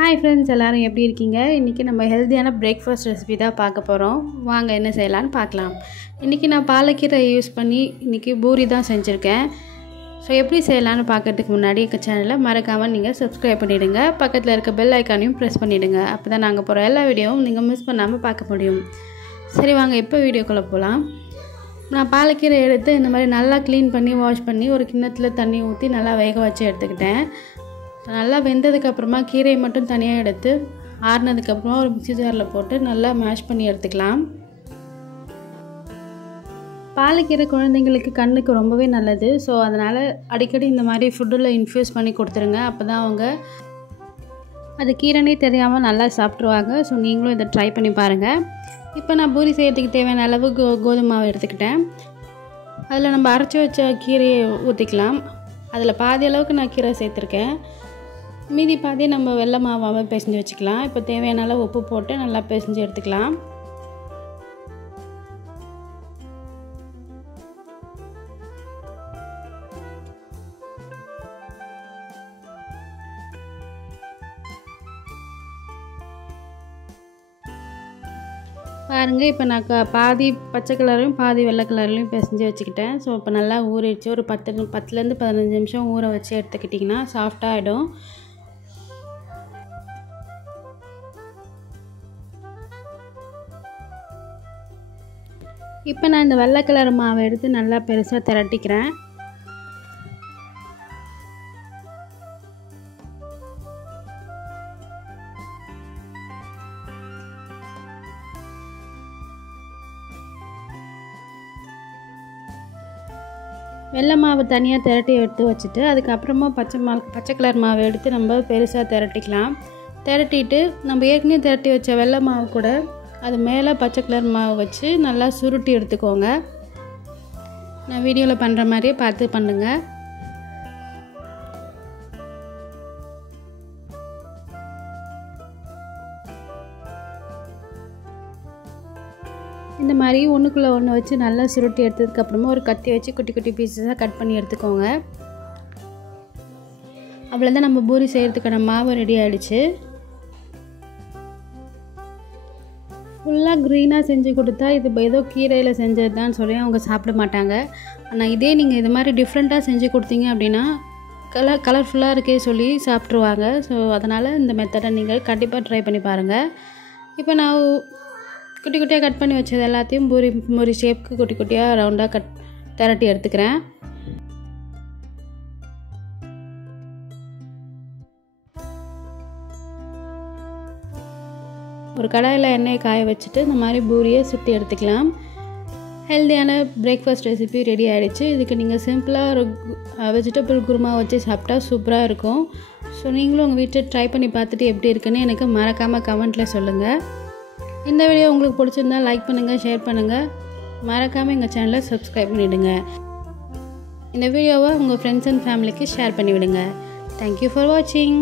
Hi friends, எல்லாரும் எப்படி இருக்கீங்க? இன்னைக்கு நம்ம ஹெல்தியான பிரேக்ஃபாஸ்ட் ரெசிபி தான் பார்க்க போறோம். வாங்க என்ன செய்யலாம்னு பார்க்கலாம். இன்னைக்கு நான் பாலக்கீரை யூஸ் பண்ணி இன்னைக்கு பூரி தான் செஞ்சிருக்கேன். சோ எப்படி செய்யலாம்னு பார்க்கிறதுக்கு முன்னாடி இந்த சேனலை மறக்காம நீங்க Subscribe பண்ணிடுங்க. பக்கத்துல இருக்க பெல் ஐகானையும் பிரஸ் பண்ணிடுங்க. அப்பதான் நாங்க போற எல்லா வீடியோவும் நீங்க மிஸ் பண்ணாம பார்க்க முடியும். சரி வாங்க இப்போ வீடியோக்குள்ள போலாம். நான் பாலக்கீரை எடுத்து இந்த மாதிரி நல்லா க்ளீன் பண்ணி வாஷ் பண்ணி ஒரு கிண்ணத்துல தண்ணி ஊத்தி நல்லா வேக வச்சு எடுத்துக்கிட்டேன். நல்லா வெந்ததுக்கு அப்புறமா கீரையை மட்டும் தனியா எடுத்து ஆறுனதுக்கு அப்புறமா ஒரு மிக்ஸி ஜார்ல போட்டு நல்லா மேஷ் பண்ணி எடுத்துக்கலாம். பாலக்கீரை குழந்தைகளுக்கு கண்ணுக்கு ரொம்பவே நல்லது. சோ அதனால அடிக்கடி இந்த மாதிரி ஃபுட்ல இன்ஃப்யூஸ் பண்ணி கொடுத்துருங்க. அப்பதான் அவங்க அது கீரைனே தெரியாம நல்லா சாப்பிடுவாங்க. சோ நீங்களும் இத ட்ரை பண்ணி பாருங்க. இப்போ நான் பூரி செய்யறதுக்கு தேவையான அளவு கோதுமை மாவு எடுத்துக்கிட்டேன். அதில் நம்ம அரைச்சி வச்ச கீரையை ஊற்றிக்கலாம். அதில் பாதி அளவுக்கு நான் கீரை சேர்த்துருக்கேன். மீதி பாதி நம்ம வெள்ளை மாவாவை பிசைஞ்சு வச்சுக்கலாம். இப்போ தேவையான அளவு உப்பு போட்டு நல்லா பிசைஞ்சு எடுத்துக்கலாம். பாருங்க இப்போ நான் பாதி பச்சை கலரையும் பாதி வெள்ளை கலர்லையும் பிசைஞ்சு வச்சுக்கிட்டேன். ஸோ இப்போ நல்லா ஊறிடுச்சு. ஒரு 10லேருந்து 15 நிமிஷம் ஊற வச்சு எடுத்துக்கிட்டிங்கன்னா சாஃப்டாக ஆகிடும். இப்போ நான் இந்த வெள்ளை கலர் மாவை எடுத்து நல்லா பெருசாக திரட்டிக்கிறேன். வெள்ளை மாவு தனியாக திரட்டி எடுத்து வச்சுட்டு அதுக்கப்புறமா பச்சை கலர் மாவு எடுத்து நம்ம பெருசாக திரட்டிக்கலாம். திரட்டிட்டு நம்ம ஏற்கனவே திரட்டி வச்ச வெள்ளை மாவு கூட அது மேலே பச்சை கலர் மாவு வச்சு நல்லா சுருட்டி எடுத்துக்கோங்க. நான் வீடியோவில் பண்ணுற மாதிரியே பார்த்து பண்ணுங்க. இந்த மாதிரி ஒன்றுக்குள்ளே ஒன்று வச்சு நல்லா சுருட்டி எடுத்ததுக்கப்புறமா ஒரு கத்தி வச்சு குட்டி குட்டி பீஸஸாக கட் பண்ணி எடுத்துக்கோங்க. அவ்வளோதான், நம்ம பூரி செய்கிறதுக்கான மாவு ரெடி ஆகிடுச்சு. ஃபுல்லாக க்ரீனாக செஞ்சு கொடுத்தா இது ஏதோ கீரையில் செஞ்சது தான் சொல்லி அவங்க சாப்பிட மாட்டாங்க. ஆனால் இதே நீங்கள் இது மாதிரி டிஃப்ரெண்ட்டாக செஞ்சு கொடுத்தீங்க அப்படின்னா கலர்ஃபுல்லாக இருக்கே சொல்லி சாப்பிட்ருவாங்க. ஸோ அதனால் இந்த மெத்தடை நீங்கள் கண்டிப்பாக ட்ரை பண்ணி பாருங்கள். இப்போ நான் குட்டி குட்டியாக கட் பண்ணி வச்சது எல்லாத்தையும் பூரி ஷேப்புக்கு குட்டி குட்டியாக ரவுண்டாக திரட்டி எடுத்துக்கிறேன். ஒரு கடாயில் எண்ணெயை காய வச்சுட்டு இந்த மாதிரி பூரியை சுற்றி எடுத்துக்கலாம். ஹெல்தியான பிரேக்ஃபாஸ்ட் ரெசிபி ரெடி ஆகிடுச்சு. இதுக்கு நீங்கள் சிம்பிளாக ஒரு வெஜிடபிள் குருமா வச்சு சாப்பிட்டா சூப்பராக இருக்கும். ஸோ நீங்களும் உங்கள் வீட்டில் ட்ரை பண்ணி பார்த்துட்டு எப்படி இருக்குன்னு எனக்கு மறக்காமல் கமெண்ட்டில் சொல்லுங்கள். இந்த வீடியோ உங்களுக்கு பிடிச்சிருந்தா லைக் பண்ணுங்கள், ஷேர் பண்ணுங்கள், மறக்காமல் எங்கள் சேனலை Subscribe பண்ணிவிடுங்க. இந்த வீடியோவை உங்கள் ஃப்ரெண்ட்ஸ் அண்ட் ஃபேமிலிக்கு ஷேர் பண்ணிவிடுங்க. தேங்க்யூ ஃபார் வாட்சிங்.